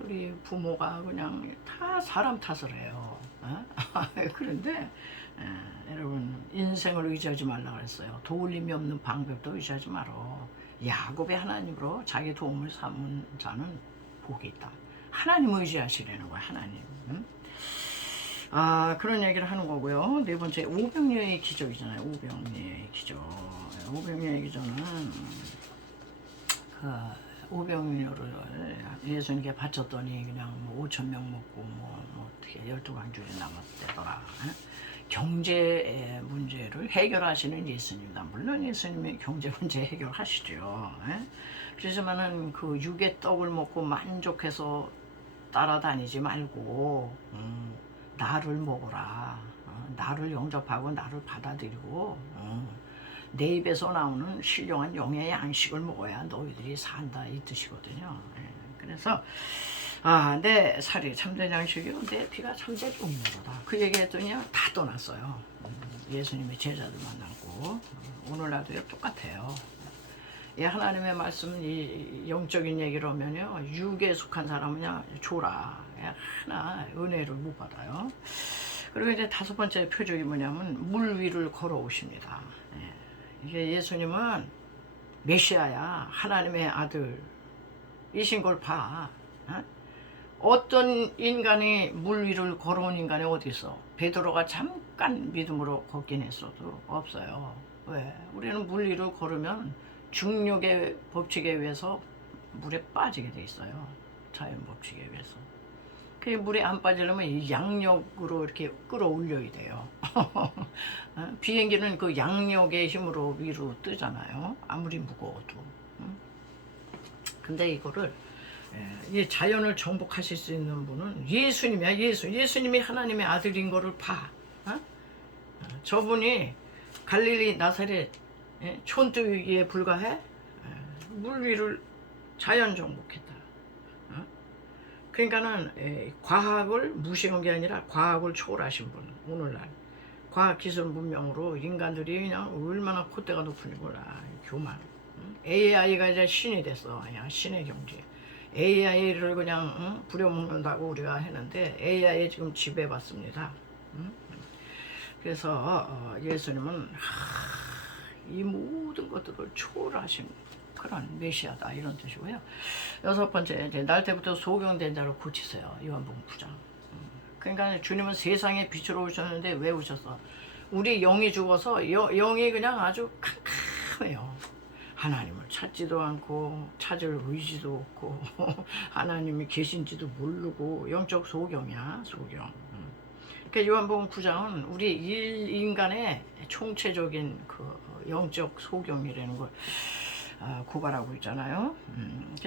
우리 부모가 그냥 다 사람 탓을 해요. 그런데 여러분, 인생을 의지하지 말라 그랬어요. 도울림이 없는 방법도 의지하지 말어. 야곱의 하나님으로 자기 도움을 삼은 자는 복이 있다. 하나님 의지하시라는 거야, 하나님. 그런 얘기를 하는 거고요. 네 번째, 오병이어의 기적이잖아요. 오병이어의 기적. 오병이어의 기적은 오병이어를 예수님께 바쳤더니 그냥 뭐 5,000명 먹고 뭐 어떻게 12광줄이 남았대더라. 경제 문제를 해결하시는 예수님이다. 물론 예수님이 경제 문제 해결하시죠. 그렇지만은 그 육의 떡을 먹고 만족해서 따라다니지 말고 나를 먹어라. 나를 영접하고 나를 받아들이고 내 입에서 나오는 신령한 영의 양식을 먹어야 너희들이 산다 이 뜻이거든요. 그래서 내 살이 참된 양식이요 내 피가 참된 음료로다. 그 얘기했더니 다 떠났어요. 예수님의 제자들 만나고 오늘날도 똑같아요. 하나님의 말씀 이 영적인 얘기를 하면요 육에 속한 사람은요 줘라. 하나 은혜를 못 받아요. 그리고 이제 다섯 번째 표적이 뭐냐면 물 위를 걸어오십니다. 이게 예수님은 메시아야 하나님의 아들이신 걸 봐. 어떤 인간이 물 위를 걸어온 인간이 어디 있어? 베드로가 잠깐 믿음으로 걷긴 했어도 없어요. 왜? 우리는 물 위를 걸으면 중력의 법칙에 의해서 물에 빠지게 돼 있어요. 자연 법칙에 의해서. 그 물에 안 빠지려면 이 양력으로 이렇게 끌어올려야 돼요. 비행기는 그 양력의 힘으로 위로 뜨잖아요. 아무리 무거워도. 근데 이거를 이 자연을 정복하실 수 있는 분은 예수님이야. 예수님이 하나님의 아들인 거를 봐. 저분이 갈릴리 나사렛 촌뜨기에 불과해? 물 위를 자연 정복했다. 그러니까는 과학을 무시한 게 아니라 과학을 초월하신 분. 오늘날 과학기술 문명으로 인간들이 그냥 얼마나 콧대가 높은지 몰라. 교만. AI가 이제 신이 됐어. 그냥 신의 경제. AI를 그냥 부려먹는다고 우리가 했는데 AI에 지금 지배받습니다. 그래서 예수님은 이 모든 것들을 초월하신 그런 메시아다 이런 뜻이고요. 여섯 번째 이제 날 때부터 소경된 자를 고치세요. 요한복음 9장. 그러니까 주님은 세상에 빛으로 오셨는데 왜 오셨어? 우리 영이 죽어서 영이 그냥 아주 캄캄해요. 하나님을 찾지도 않고 찾을 의지도 없고 하나님이 계신지도 모르고 영적 소경이야 소경. 그러니까 요한복음 9장은 우리 인간의 총체적인 그 영적 소경이라는 걸 고발하고 있잖아요.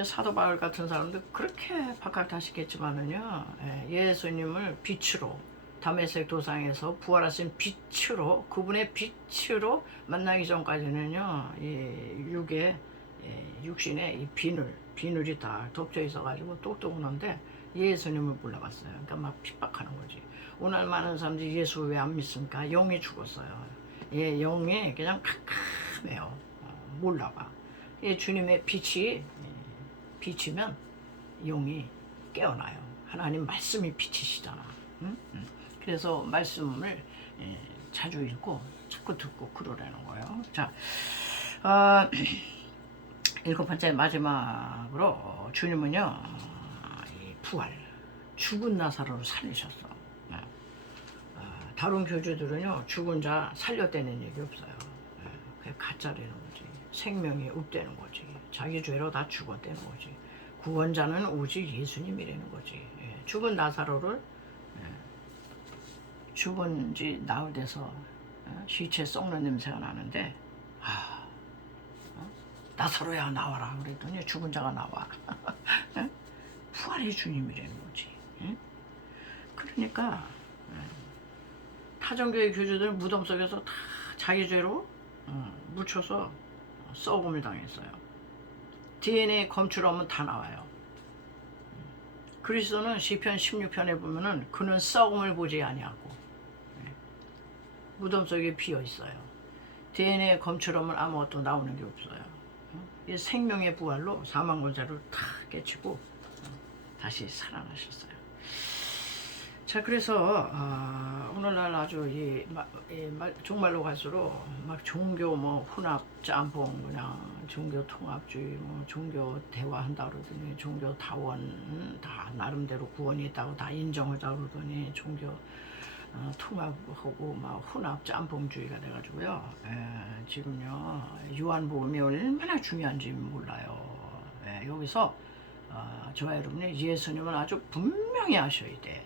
사도 바울 같은 사람도 그렇게 박학다시겠지만은요 예수님을 빛으로 다메섹 도상에서 부활하신 빛으로 그분의 빛으로 만나기 전까지는요 이 육신에 이 비늘이 다 덮여 있어가지고 똑똑 오는데 예수님을 몰라봤어요. 그러니까 막 핍박하는 거지. 오늘 많은 사람들이 예수 왜 안 믿습니까? 영이 죽었어요. 영이 그냥 캄캄해요. 몰라봐. 주님의 빛이 비치면 영이 깨어나요. 하나님 말씀이 빛이시잖아. 그래서 말씀을 자주 읽고 자꾸 듣고 그러라는 거예요. 자, 일곱 번째 마지막으로 주님은요 이 부활, 죽은 나사로를 살리셨어. 다른 교주들은요 죽은 자 살렸다는 얘기 없어요. 그게 가짜라는 거지. 생명이 없다는 거지. 자기 죄로 다 죽었다는 거지. 구원자는 오직 예수님이라는 거지. 죽은 나사로를 죽은 지 나흘 돼서 시체 썩는 냄새가 나는데 나사로야 나와라 그랬더니 죽은 자가 나와. 부활의 주님이라는 거지. 그러니까 타정교회 교주들은 무덤 속에서 다 자기 죄로 묻혀서 썩음을 당했어요. DNA 검출하면 다 나와요. 그리스도는 시편 16편에 보면은 그는 썩음을 보지 아니하고 무덤 속에 비어 있어요. DNA 검출하면 아무것도 나오는 게 없어요. 이 생명의 부활로 사망 권세를 다 깨치고 다시 살아나셨어요. 자, 그래서 오늘날 아주 정말로 갈수록 막 종교 혼합 짬뽕 그냥 종교 통합주의 종교 대화한다 그러더니 종교 다원 다 나름대로 구원이 있다고 다 인정하자 그러더니 종교 통합하고 막 혼합 짬뽕주의가 돼가지고요. 지금요 요한복음이 얼마나 중요한지 몰라요. 여기서 저와 여러분이 예수님은 아주 분명히 아셔야 돼.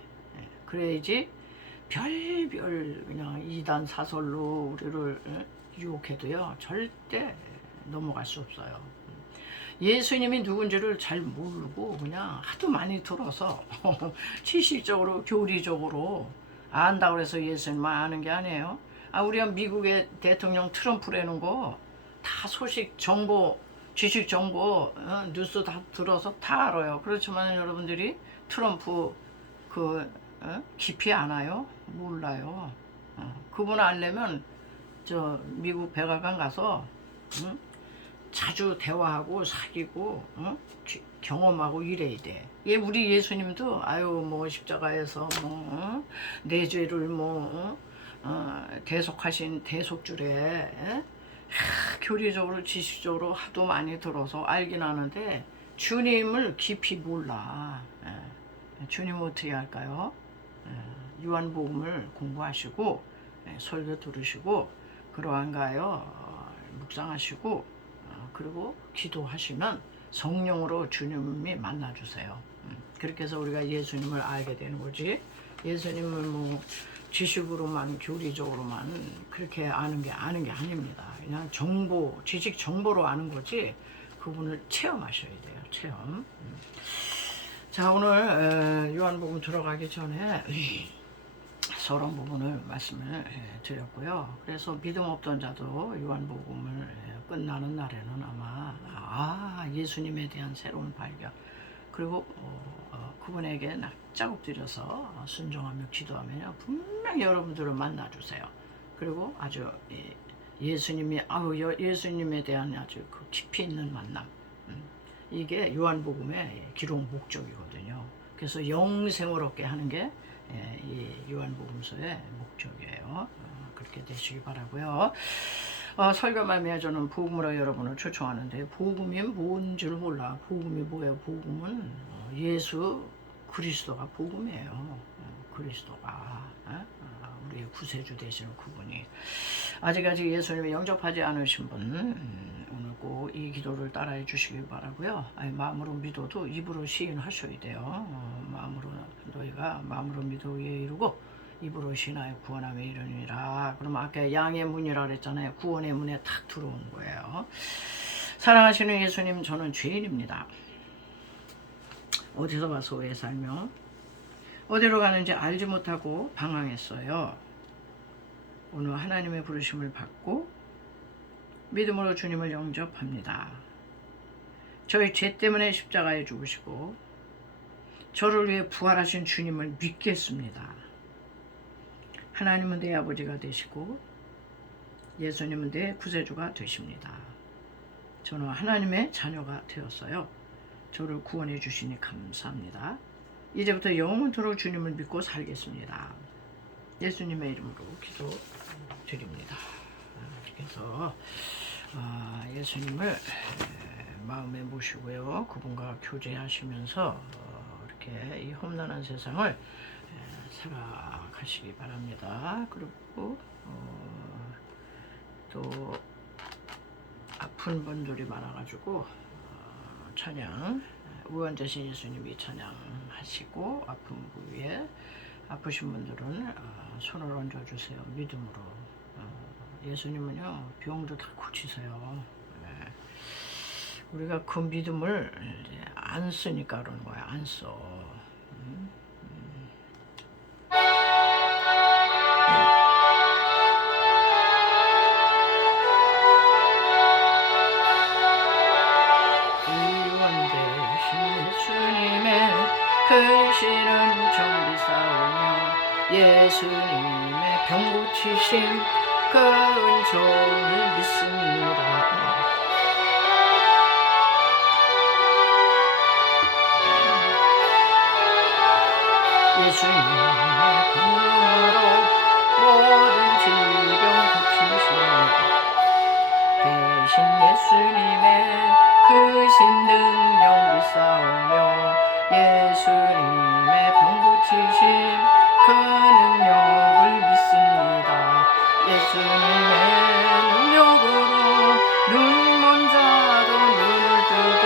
그래야지 별별 그냥 이단 사설로 우리를 유혹해도요 절대 넘어갈 수 없어요. 예수님이 누군지를 잘 모르고 그냥 하도 많이 들어서 지식적으로 교리적으로 안다고 해서 예수님만 아는 게 아니에요. 우리가 미국의 대통령 트럼프라는 거 다 소식 정보 지식 정보 뉴스 다 들어서 다 알아요. 그렇지만 여러분들이 트럼프 깊이 아나요? 몰라요. 그분 알려면 저 미국 백악관 가서 자주 대화하고 사귀고 경험하고 이래야 돼. 우리 예수님도 뭐 십자가에서 내 죄를 대속하신 대속줄에 교리적으로 지식적으로 하도 많이 들어서 알긴 하는데 주님을 깊이 몰라. 주님 어떻게 할까요? 요한복음을 공부하시고 설교 들으시고 그러한가요? 묵상하시고 그리고 기도하시면 성령으로 주님이 만나주세요. 그렇게 해서 우리가 예수님을 알게 되는 거지. 예수님을 지식으로만 교리적으로만 그렇게 아는 게 아닙니다. 그냥 정보, 지식 정보로 아는 거지 그분을 체험하셔야 돼요. 체험. 자, 오늘 요한복음 들어가기 전에 서론 부분을 말씀을 드렸고요. 그래서 믿음 없던 자도 요한복음을 끝나는 날에는 아마 예수님에 대한 새로운 발견 그리고 그분에게 낙자국 들여서 순종하며 기도하면 분명히 여러분들을 만나주세요. 그리고 아주 예수님에 대한 아주 깊이 있는 만남 이게 요한복음의 기록 목적이거든요. 그래서 영생을 얻게 하는 게 이 요한복음서의 목적이에요. 그렇게 되시기 바라고요. 설교 말미에 저는 복음으로 여러분을 초청하는데 복음이 뭔 줄 몰라. 복음이 뭐예요? 복음은 예수 그리스도가 복음이에요. 그리스도가 우리의 구세주 되시는 그분이 아직까지 예수님을 영접하지 않으신 분 오늘 꼭 이 기도를 따라해 주시기 바라고요. 마음으로 믿어도 입으로 시인하셔야 돼요. 너희가 마음으로 믿어 예 이루고 입으로 신하여 구원하며 이르니라. 그럼 아까 양의 문이라 그랬잖아요. 구원의 문에 탁 들어오는 거예요. 사랑하시는 예수님, 저는 죄인입니다. 어디서 와서 왜 살며 어디로 가는지 알지 못하고 방황했어요. 오늘 하나님의 부르심을 받고 믿음으로 주님을 영접합니다. 저희 죄 때문에 십자가에 죽으시고 저를 위해 부활하신 주님을 믿겠습니다. 하나님은 내 아버지가 되시고 예수님은 내 구세주가 되십니다. 저는 하나님의 자녀가 되었어요. 저를 구원해 주시니 감사합니다. 이제부터 영원토록 주님을 믿고 살겠습니다. 예수님의 이름으로 기도드립니다. 그래서 예수님을 마음에 모시고요. 그분과 교제하시면서 이렇게 이 험난한 세상을 살아가시기 바랍니다. 그리고 또 아픈 분들이 많아가지고 찬양 의원되신 예수님이 찬양하시고 아픈 부위에 아프신 분들은 손을 얹어주세요. 믿음으로. 예수님은요 병도 다 고치세요. 우리가 그 믿음을 안 쓰니까 그러는 거야. 안 써. 크시는 정비 싸우며 예수님의 병 고치심 그 은총을 믿습니다. 예수님의 권능으로 모든 질병 고치시며 대신 예수님의 크신 능력 믿사오며 예수님의 병 고치심 그 능력을 믿습니다. 예수님의 능력으로 눈먼 자도 눈을 뜨고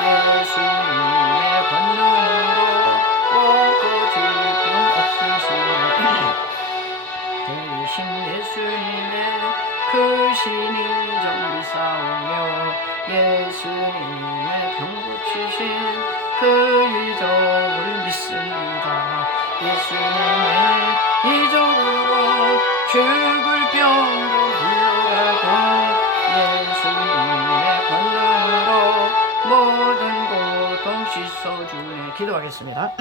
예수님의 권능으로 오고 질병 없으시며 대신 예수님의 크신 이정 믿사오며 예수님의 병 고치신 그 이적을 믿습니다. 예수님의 박서준의 기도하겠습니다.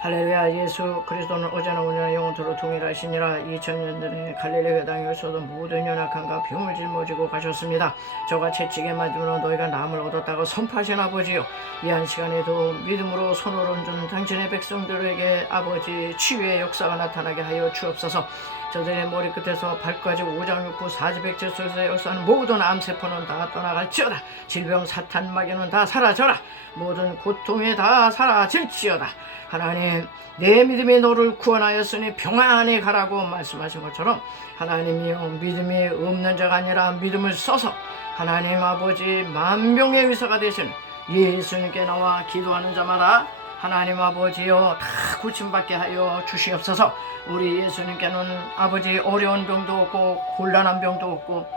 할렐루야. 예수 그리스도는 어제나 오늘나 영원토록 동일하시니라. 2000년 전에 갈릴리 회당에서도 모든 연약함과 병을 짊어지고 가셨습니다. 저가 채찍에 맞으므로 너희가 남을 얻었다고 선포하신 아버지요, 이 한 시간에도 믿음으로 손을 얹은 당신의 백성들에게 아버지 치유의 역사가 나타나게 하여 주옵소서. 저들의 머리끝에서 발까지 오장육부 사지백제 속에서 역사하는 모든 암세포는 다 떠나갈지어다. 질병 사탄 마귀는 다 사라져라. 모든 고통이 다 사라질지어다. 하나님, 내 믿음이 너를 구원하였으니 평안히 가라고 말씀하신 것처럼 하나님이여, 믿음이 없는 자가 아니라 믿음을 써서 하나님 아버지 만병의 의사가 되신 예수님께 나와 기도하는 자마다 하나님 아버지여 다 고침받게 하여 주시옵소서. 우리 예수님께는 아버지 어려운 병도 없고 곤란한 병도 없고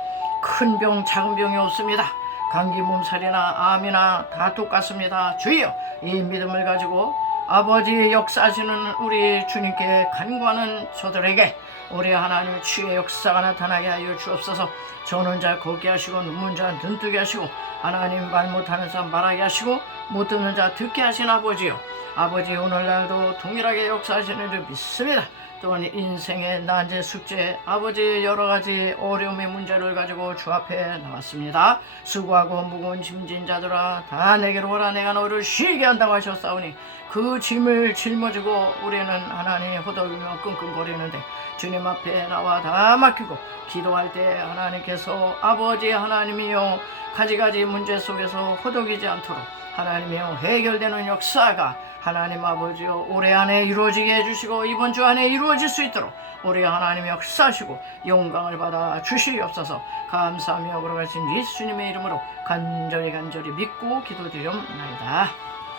큰 병 작은 병이 없습니다. 감기 몸살이나 암이나 다 똑같습니다. 주여, 이 믿음을 가지고 아버지 역사하시는 우리 주님께 간구하는 저들에게 우리 하나님의 치유의 역사가 나타나게 하여 주옵소서. 저는 자 걷게 하시고 눈먼 자 눈뜨게 하시고 하나님 말 못하는 사람 말하게 하시고 못 듣는 자 듣게 하신 아버지요, 아버지 오늘날도 동일하게 역사하시는 줄 믿습니다. 또한 인생의 난제 숙제 아버지 여러가지 어려움의 문제를 가지고 주 앞에 나왔습니다. 수고하고 무거운 짐진 자들아 다 내게로 오라. 내가 너를 쉬게 한다고 하셨사오니 그 짐을 짊어지고 우리는 하나님 호덕이며 끙끙거리는데 주님 앞에 나와 다 맡기고 기도할 때 하나님께서 아버지 하나님이여 가지가지 문제 속에서 호덕이지 않도록 하나님이여 해결되는 역사가 하나님 아버지여 올해 안에 이루어지게 해주시고 이번 주 안에 이루어질 수 있도록 우리 하나님 역사하시고 영광을 받아 주시옵소서. 감사하며 걸어가신 예수님의 이름으로 간절히 믿고 기도드리옵나이다.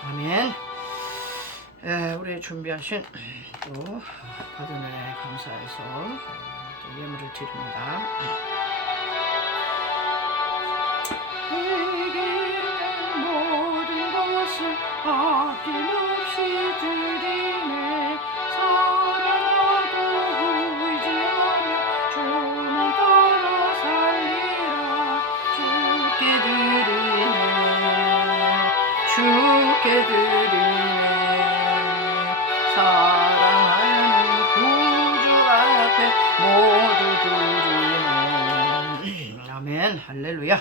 아멘. 우리 준비하신 또 받은 은혜 감사해서 또 예물을 드립니다. 내게 모든 것을 아낌없이 드리네. 사랑하고 의지하며 주는 따라 살리라. 주께 드리네, 주께 드리네. 사랑하는 구주 앞에 모두 드리네. 아멘. 할렐루야.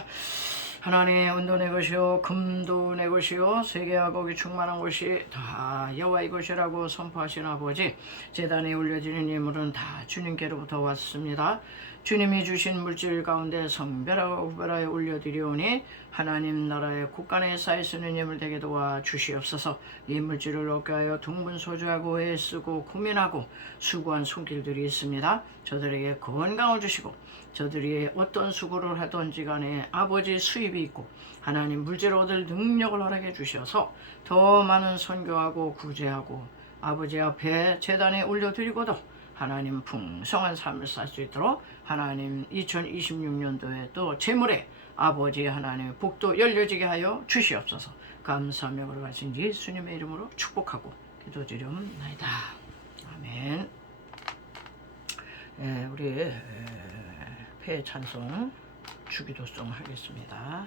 하나님, 은도 내 것이요 금도 내 것이요 세계와 거기 충만한 것이 다 여호와의 것이라고 선포하신 아버지, 제단에 올려지는 예물은 다 주님께로부터 왔습니다. 주님이 주신 물질 가운데 성별하고 구별하여 올려드리오니 하나님 나라의 국간에 쌓여있는 예물 되게 도와 주시옵소서. 이 물질을 얻게 하여 동분서주하고 애쓰고 고민하고 수고한 손길들이 있습니다. 저들에게 건강을 주시고 저들이 어떤 수고를 하든지 간에 아버지 수입이 있고 하나님 물질 얻을 능력을 허락해 주셔서 더 많은 선교하고 구제하고 아버지 앞에 제단에 올려드리고도 하나님 풍성한 삶을 살 수 있도록 하나님 2026년도에 또 재물에 아버지 하나님의 복도 열려지게 하여 주시옵소서. 감사하며 걸어가신 예수님의 이름으로 축복하고 기도드리옵나이다. 아멘. 우리 폐 찬송 주기도송 하겠습니다.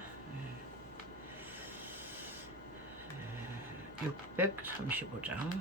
635장.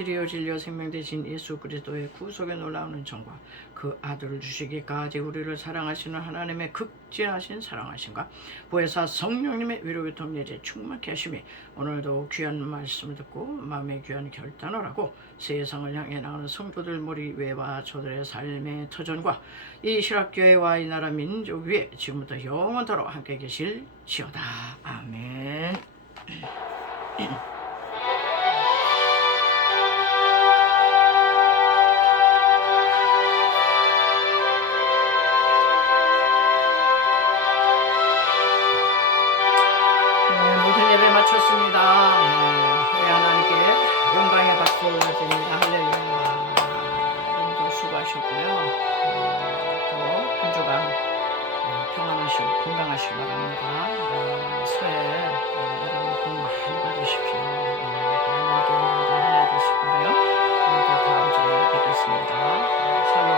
피리오 진리요 생명 되신 예수 그리스도의 구속에 놀라운 은총과 그 아들을 주시기까지 우리를 사랑하시는 하나님의 극진하신 사랑하심과 보혜사 성령님의 위로의 통일에 충만케 하심이 오늘도 귀한 말씀을 듣고 마음의 귀한 결단을 하고 세상을 향해 나가는 성도들 머리 위와 저들의 삶의 터전과 이 실학교회와 이 나라 민족 위에 지금부터 영원토록 함께 계실지어다. 아멘. 모든 예배 마쳤습니다. 우리 하나님께 영광의 박수 드립니다. 할렐루야. 여러분도 수고하셨고요. 또 한 주간 평안하시고 건강하시기 바랍니다. 새해 여러분 복 많이 받으십시오. 하나님께 영광 하나 되시고요. 우리 또 다음 주에 뵙겠습니다. 샬롬.